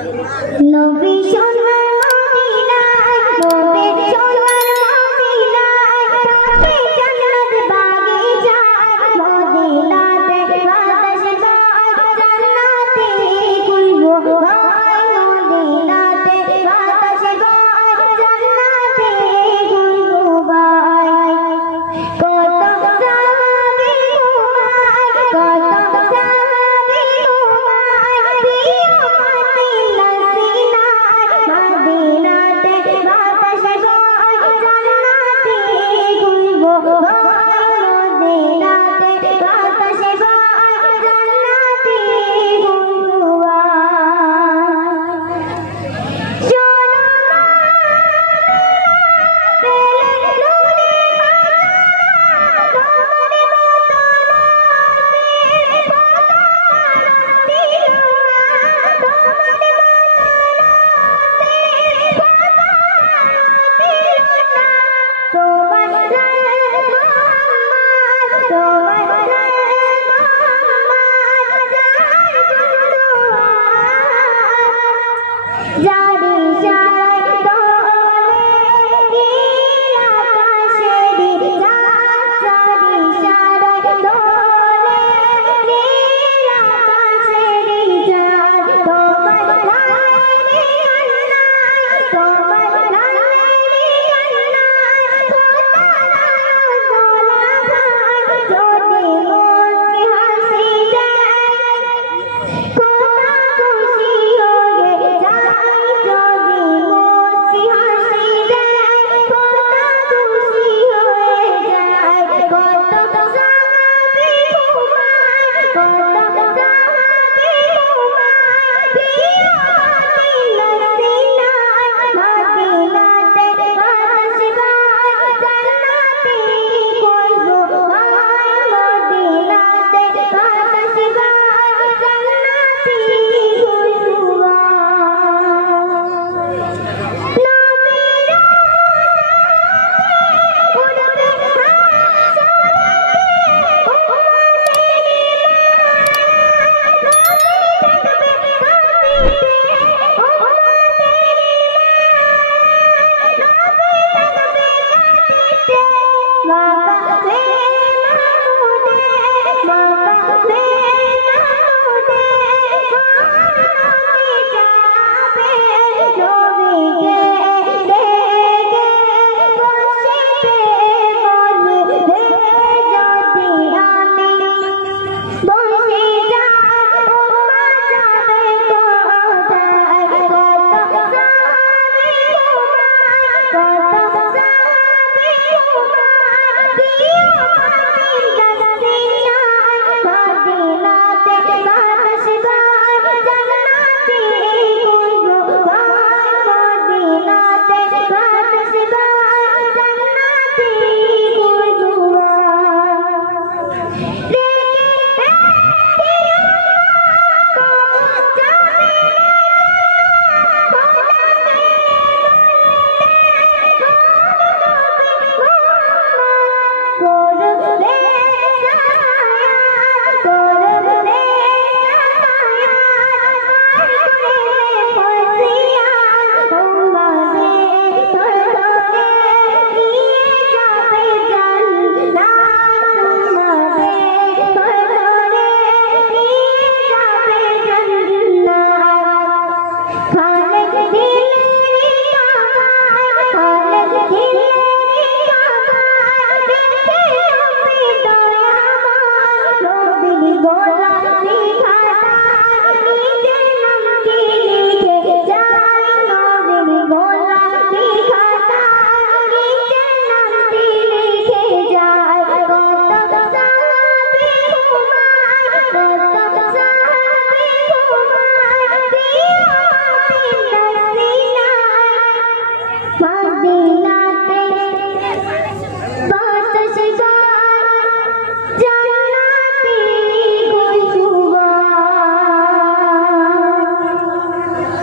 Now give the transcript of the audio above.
নবী সোনার মদিনায়, নবী সোনার মদিনায়, কাবে জান্নাত বাগিচায়, মদিনাতে বাতাস বয়, জান্নাতে খুলবো ভয়, মদিনাতে বাতাস বয়, জান্নাতে খুলবো ভয়। কত সাহাবী ঘুমায়, কত সাহাবী ঘুমায়, প্রিয় মদিনা সিনায়, মদিনাতে বাতাস বয়, জান্নাতে খুলবো ভয়, মদিনাতে বাতাস বয়, জান্নাতে খুলবো ভয়। চলো পেলে নুরে তোমার মতো নসিব খোদা দিল না, তোমার মতো নসিব খোদা দিল না। তোমার মোহাম্মদ, তোমার মোহাম্মদ যার ইশারায় দোলে নীল আকাশের চাঁদ, যার ইশারায় দোলে নীল আকাশের চাঁদ। তোমার লাইলি আল্লাহ, তোমার লাইলি আল্লাহ, খোদা রাসূল যদি মুস্কি হাসি দেয়, খোদা খুশি হয়ে যায়, যদি মুস্কি হাসি দেয়, খোদা খুশি হয়ে যায়। কত সাহাবী ঘুমায়, কত সাহাবী ঘুমায়, প্রিয় মদিনা সিনায়, মদিনাতে বাতাস বয়, জান্নাতে খুলবো ভয়, মদিনাতে বাতাস বয়, জান্নাতে খুলবো ভয়। নবীরা উড়বে মদিনা